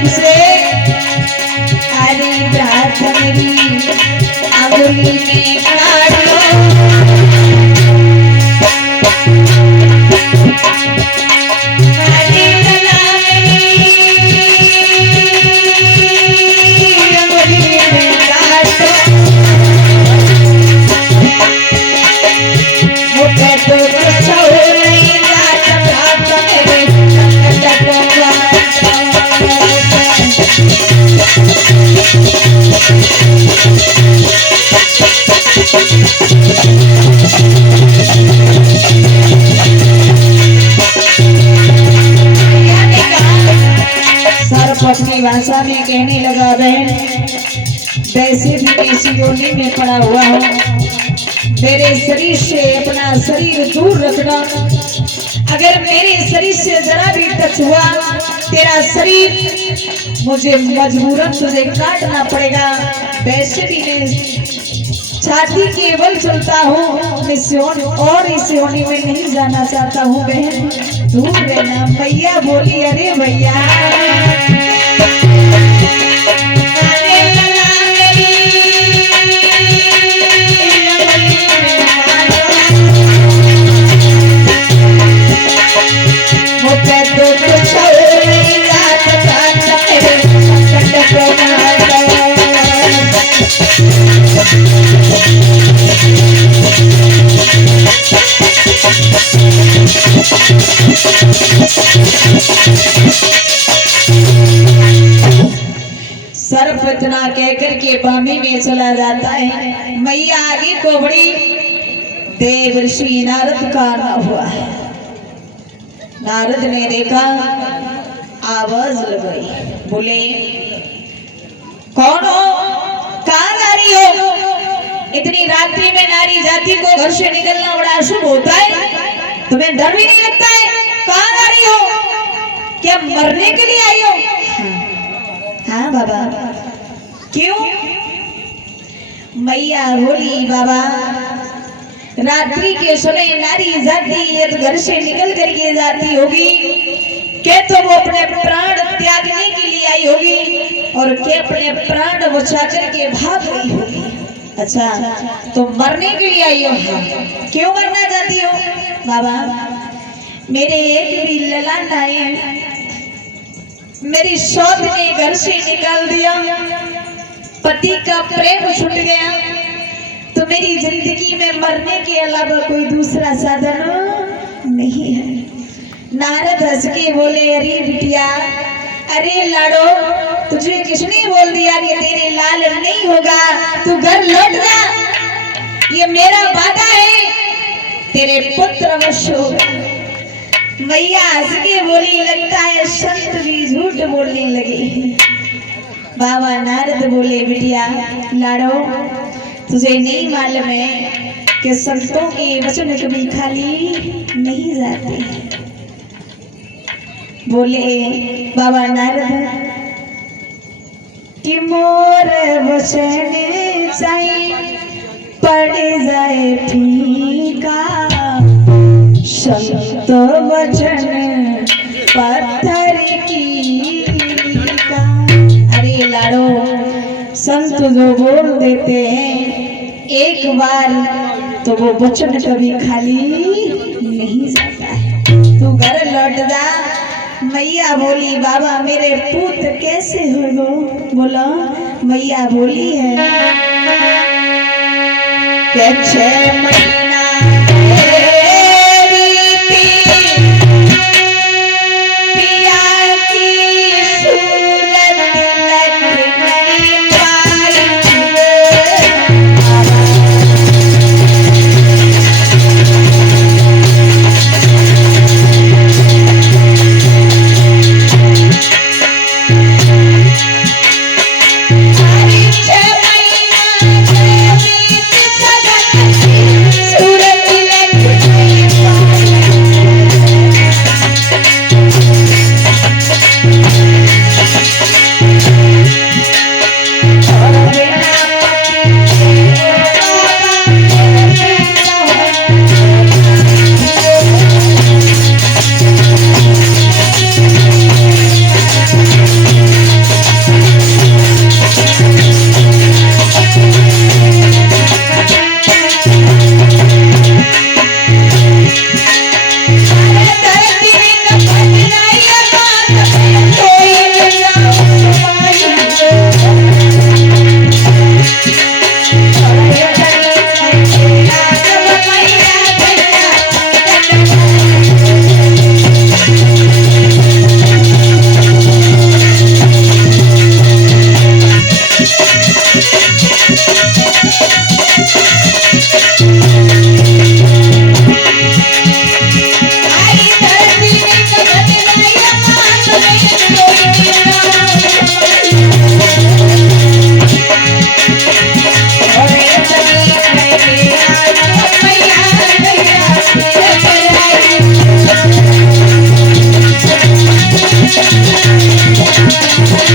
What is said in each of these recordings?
जब से हरी बात मेरी अंगुली में काटो अपनी भाषा में कहने लगा, बहन वैसे भी मैं सिरोनी में पड़ा हुआ हूँ, मेरे शरीर से अपना शरीर दूर रखना। अगर मेरे शरीर से जरा भी टच हुआ तेरा शरीर मुझे मजबूरन तुझे काटना पड़ेगा। वैसे भी मैं छाती के बल चलता हूँ, मैं सियोनी और इस सियोनी में नहीं जाना चाहता हूँ। बहन दूर रहना। भैया बोली, अरे भैया सर्प इतना कहकर के पानी में चला जाता है। मैया आगे को बड़ी, देव ऋषि नारद का आना हुआ है। नारद ने देखा, आवाज लगाई, बोले कौन हो, कहाँ जा रही हो? इतनी रात्रि में नारी जाति को घर से निकलना बड़ा अशुभ होता है, तुम्हें डर भी नहीं लगता है? कहाँ जा रही हो? क्या मरने के लिए आई हो? हाँ बाबा। क्यों? मैया बोली, बाबा रात्रि के समय नारी जाती घर से निकल करके जाती होगी, क्या तो वो अपने प्राण त्यागने के लिए आई होगी और क्या अपने प्राण बचा करके भाग रही होगी। अच्छा, तो मरने के लिए आई हो? क्यों मरना चाहती हो? बाबा मेरे एक भी ललान आए, मेरी सौत ने घर से निकाल दिया, पति का प्रेम छूट गया, तो मेरी जिंदगी में मरने के अलावा कोई दूसरा साधन नहीं है। नारद हंस के बोले, अरे बिटिया, अरे लाडो, तुझे किसने बोल दिया कि तेरे लाल नहीं होगा? तू घर लौट जा, ये मेरा वादा है, तेरे पुत्र अवश्य होगा। मैया हंस के बोली, लगता है संत भी झूठ बोलने लगे। बाबा नारद बोले, बिटिया लाडो, तुझे नहीं मालूम है कि संतों के वचन कभी खाली नहीं जाते। बोले बाबा नारद कि मोर वचन चाहिए पड़ जाए ठीका, संत वचन पत्थर की का। अरे लाडो, संत जो बोल देते हैं एक बार तो वो वचन कभी खाली नहीं जाता है। तू घर लौट जा। मैया बोली, बाबा मेरे पुत्र कैसे हो? बोला मैया बोली है कि 6 महीना सूरत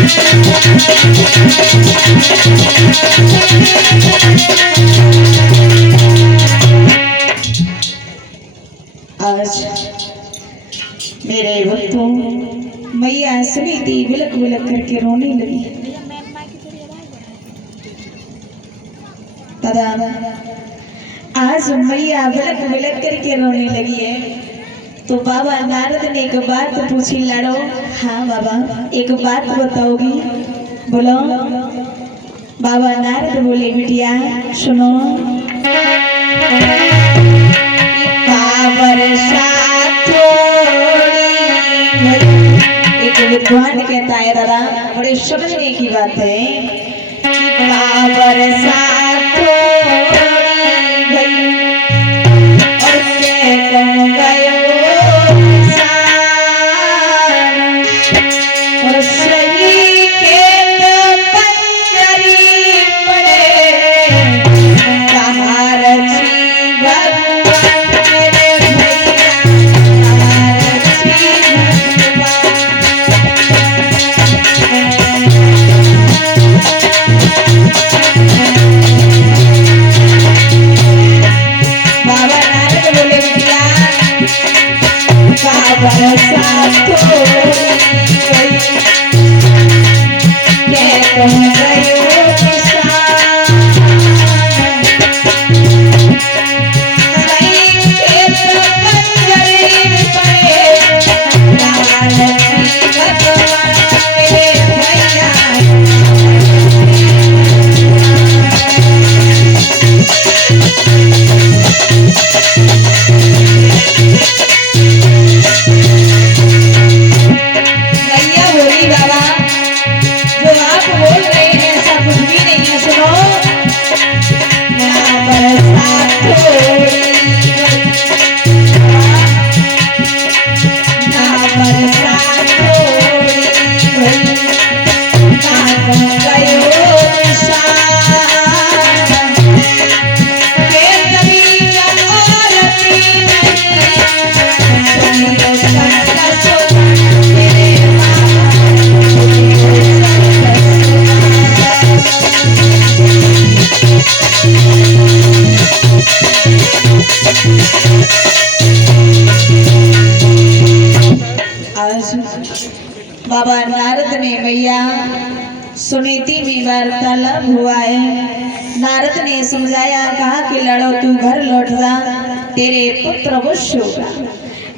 आज मेरे भक्तों मैया सुनीति विलक विलक करके रोने लगी। दादा आज मैया विलक विलक करके रोने लगी है तो बाबा नारद ने एक बात पूछी। लड़ो हाँ बाबा एक बात बताओगी? बोलो। बाबा नारद बोले बिटिया सुनो। एक विद्वान कहता है दादा बड़े समझने की बात है कि बरसात और के कम गयो और सही के पंजरी पड़े कहार जी भगवान मेरे भैया कहार जी बाबा नारद बोले बिटिया बरसात के तुम गयो बाबा नारद ने मैया सुनीति में वार्तालाप हुआ है। नारद ने समझाया कहा कि लड़ो तू घर लौट जा तेरे पुत्र अवश्य होगा।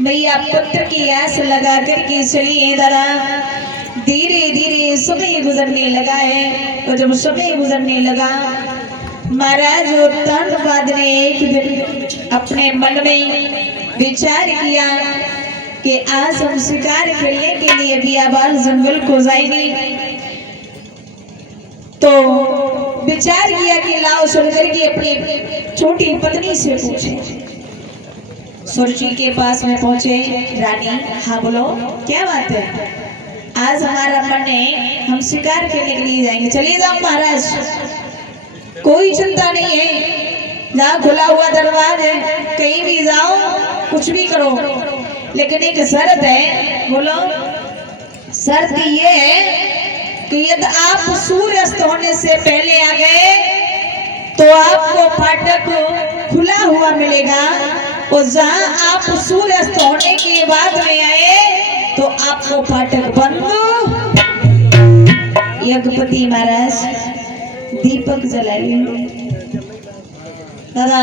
मैया पुत्र की आस लगा करके चली है दादा। धीरे धीरे समय गुजरने लगा है और जब समय गुजरने लगा महाराज उत्तानपाद ने एक दिन अपने मन में विचार किया कि आज हम शिकार खेलने के लिए बियाबान जंगल को जाएंगे। तो विचार किया कि लाओ सुनकर की अपनी छोटी पत्नी से पूछे। सुरजी के पास में पहुंचे। रानी हाँ बोलो क्या बात है? आज हमारा मन है हम शिकार खेलने के लिए जाएंगे। चलिए जाओ महाराज कोई चिंता नहीं है। जहाँ खुला हुआ दरवाजा है कहीं भी जाओ कुछ भी करो लेकिन एक शर्त है। बोलो। शर्त ये है कि यदि आप सूर्यास्त होने से पहले आ गए तो आपको फाटक खुला हुआ मिलेगा और जहां आप सूर्यास्त होने के बाद में आए तो आपको फाटक बंद। यज्ञपति महाराज दीपक जलाइए। दादा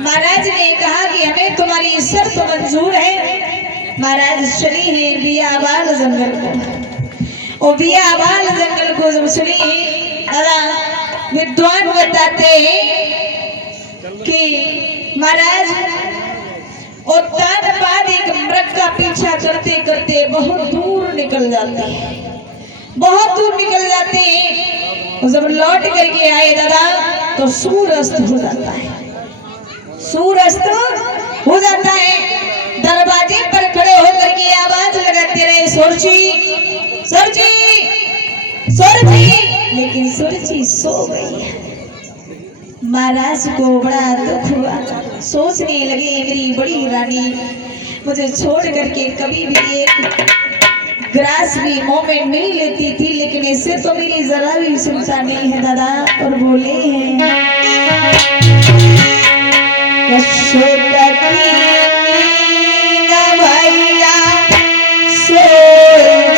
महाराज ने कहा कि हमें तुम्हारी शर्त मंजूर है। महाराज चली है बियाबान जंगल को। और बियाबान जंगल को जब चली दादा विद्वान बताते कि महाराज उत्तानपाद एक मृग का पीछा करते करते बहुत दूर निकल जाते हैं। बहुत दूर निकल जाते हैं। जब लौट करके आए दादा तो सूर्यास्त हो जाता है। सूर्यास्त हो जाता है। दरवाजे पर खड़े होकर के आवाज लगाते रहे सुरजी सुरजी सुरजी, लेकिन सुरजी सो गई। महाराज को बड़ा दुख हुआ। सोचने लगे मेरी बड़ी रानी मुझे छोड़ करके कभी भी एक ग्रास भी मुंह में नहीं लेती थी, लेकिन इससे तो मेरी जरा भी चिंता नहीं है दादा। और बोले हैं यशोदा की भैया सो गई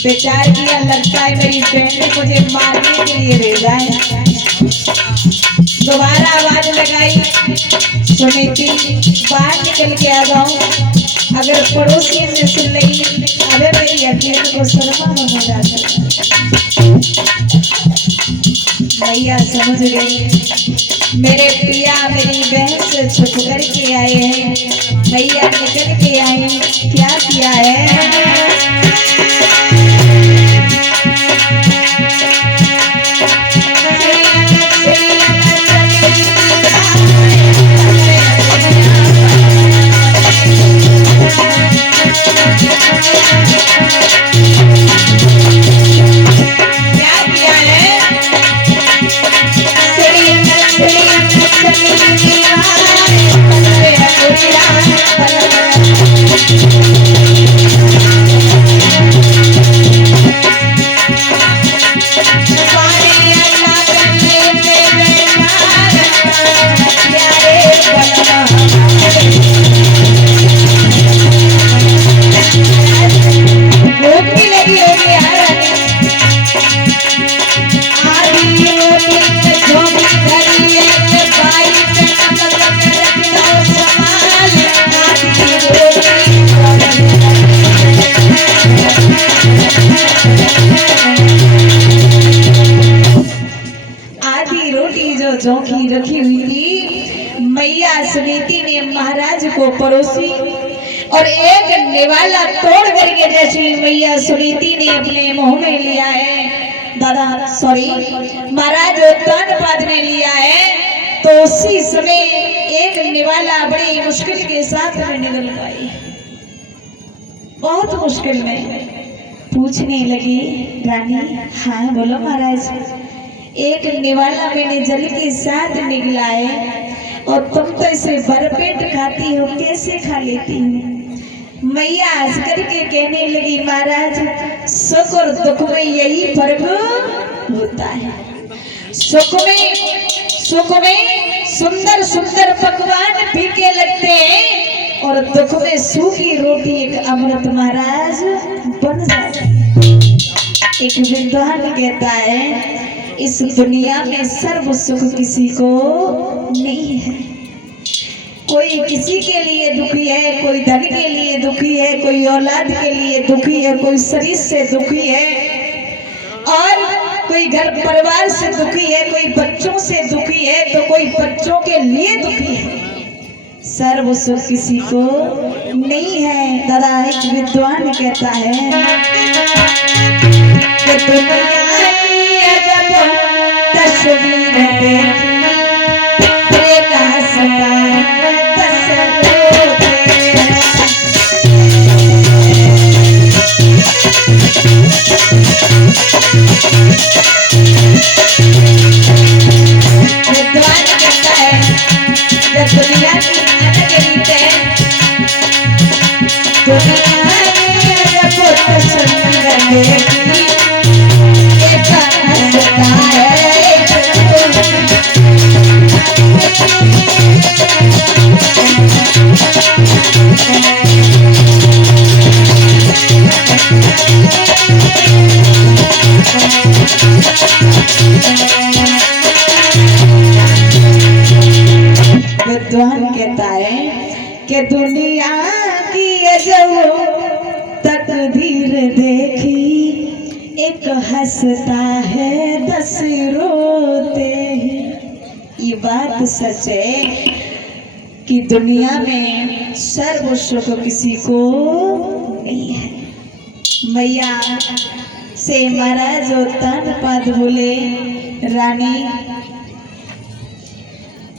विचार किया, लगता है मेरी फ्रेंड मुझे मारने के लिए भेजा है। दोबारा आवाज लगाई, सुनीति बाहर निकल के आ जाऊं। अगर पड़ोसी ने सुन लगी, अबे मेरी अकेले को शर्मा होने जाता। मैया समझ गई मेरे पिया मेरी बहन से छुप कर के आए हैं। मैया निकल के आए, क्या किया है चौकी रखी हुई थी। मैया सुनीति ने महाराज को परोसी और एक निवाला तोड़ करके जैसी मैया सुनीति ने अपने मुंह में लिया है, दादा सॉरी महाराज उत्तानपाद ने लिया है, तो उसी समय एक निवाला बड़ी मुश्किल के साथ में निकल पाई। बहुत मुश्किल में पूछने लगी, रानी हाँ बोलो महाराज। एक निवाला मैंने जल के साथ निकला है और तुम तो इसे भरपेट खाती हो, कैसे खा लेती हो। मैया हंस करके कहने लगी, महाराज सुख और दुख में यही फर्क होता है। सुख में सुंदर सुंदर पकवान फीके लगते हैं और दुख में सूखी रोटी एक अमृत महाराज बन जाती है। एक विद्वान कहता है, इस दुनिया में सर्व सुख किसी को नहीं है। कोई किसी के लिए दुखी है, कोई धन के लिए दुखी है, कोई औलाद के लिए दुखी है, कोई शरीर से दुखी है और कोई घर परिवार से दुखी है, कोई बच्चों से दुखी है, तो कोई बच्चों के लिए दुखी है। सर्व सुख किसी को नहीं है। दादा एक विद्वान कहता है कि दुनिया तस्वीर देखी एक हंसता विद्वान कहता है विद्वान कहता है कि दुनिया की अजब तकदीर देखी, एक हंसता है 10 रोते हैं। ये बात सच है कि दुनिया में सर्व सुख किसी को नहीं है। मैया से महाराज जो तन पद बोले, रानी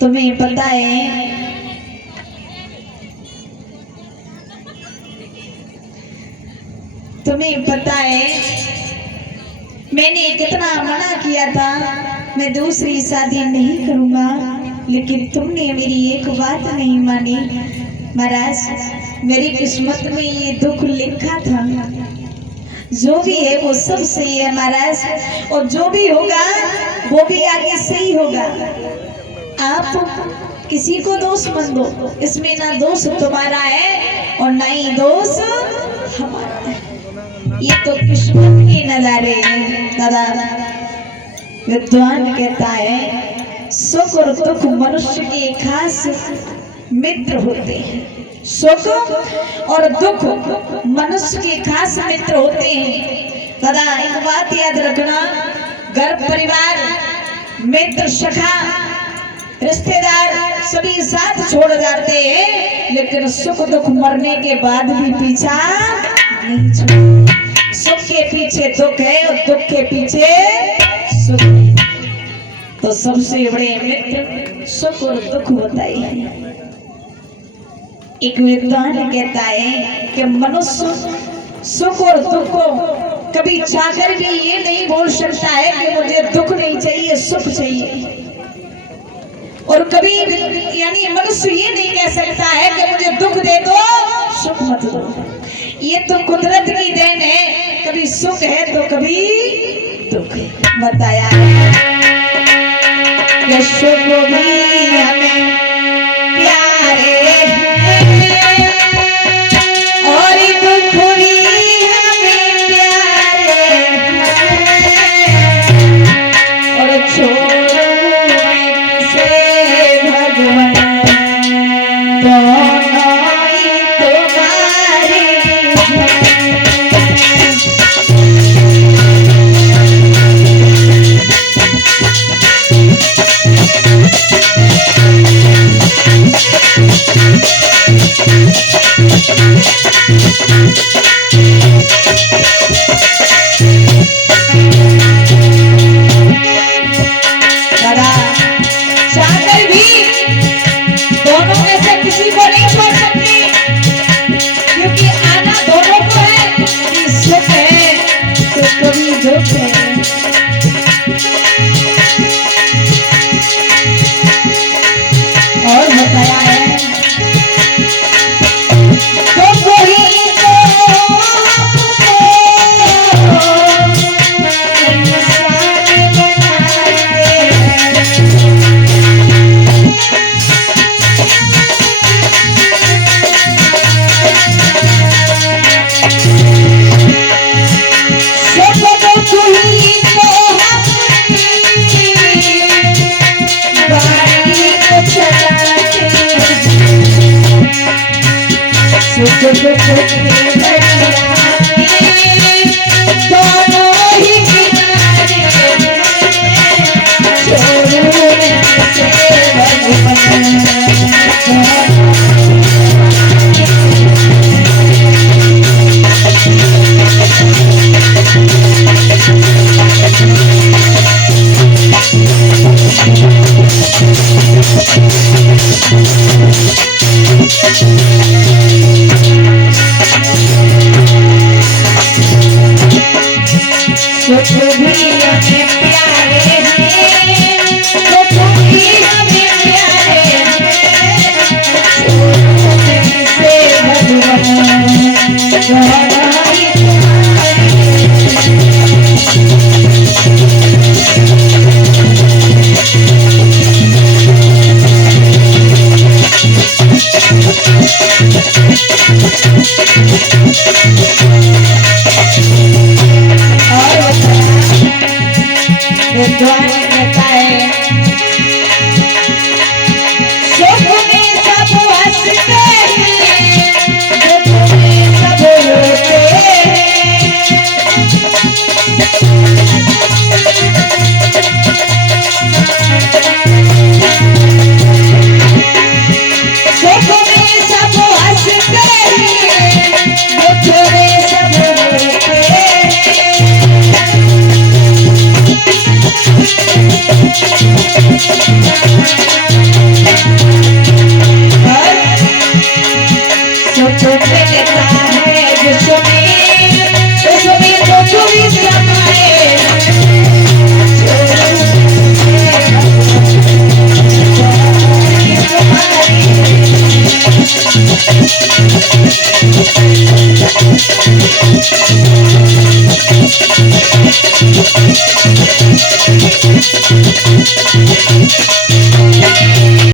तुम्हें पता है मैंने कितना मना किया था, मैं दूसरी शादी नहीं करूंगा, लेकिन तुमने मेरी एक बात नहीं मानी। महाराज मेरी किस्मत में ये दुख लिखा था, जो भी है वो सब सही है महाराज, और जो भी होगा वो भी आगे सही होगा। आप किसी को दोष मत दो, इसमें ना दोष तुम्हारा है और ना ही दोष हमारा है। ये तो किस्मत के नजारे हैं दादा। विद्वान कहता है सुख और दुख मनुष्य के खास मित्र होते हैं। सुख और दुख मनुष्य के खास मित्र होते हैं। दादा एक बात याद रखना, घर परिवार मित्र सखा रिश्तेदार सभी साथ छोड़ जाते हैं, लेकिन सुख दुख मरने के बाद भी पीछा नहीं छोड़ते। सुख के पीछे दुख है और दुख के पीछे सुख है। तो सबसे बड़े मित्र सुख और दुख होता है। एक विद्वान कहता है कि मनुष्य सुख और दुख को कभी चाहकर भी ये नहीं बोल सकता है कि मुझे दुख नहीं चाहिए सुख चाहिए, और कभी यानी मनुष्य ये नहीं कह सकता है कि मुझे दुख दे दो सुख मत दो। ये तो कुदरत की देन है, कभी सुख है तो कभी दुख है। बताया कि सुख भी हमें प्यारे और दुख भी हमें प्यारे, और छोड़ो से भगवान दोनों ही तुम्हारे। और बताया है तो वही तो इंसान बनाते हैं। सब तो ही तो गाड़ी को चलाते सुख दुख के दरिया में दोनों ही किनारे, छोड़ो से भगवान। सुख भी हमें प्यारे हैं, दुख भी हमें प्यारे हैं, छोड़ो से भगवान दोनों ही तुम्हारे। विद्वान कहता है सुख में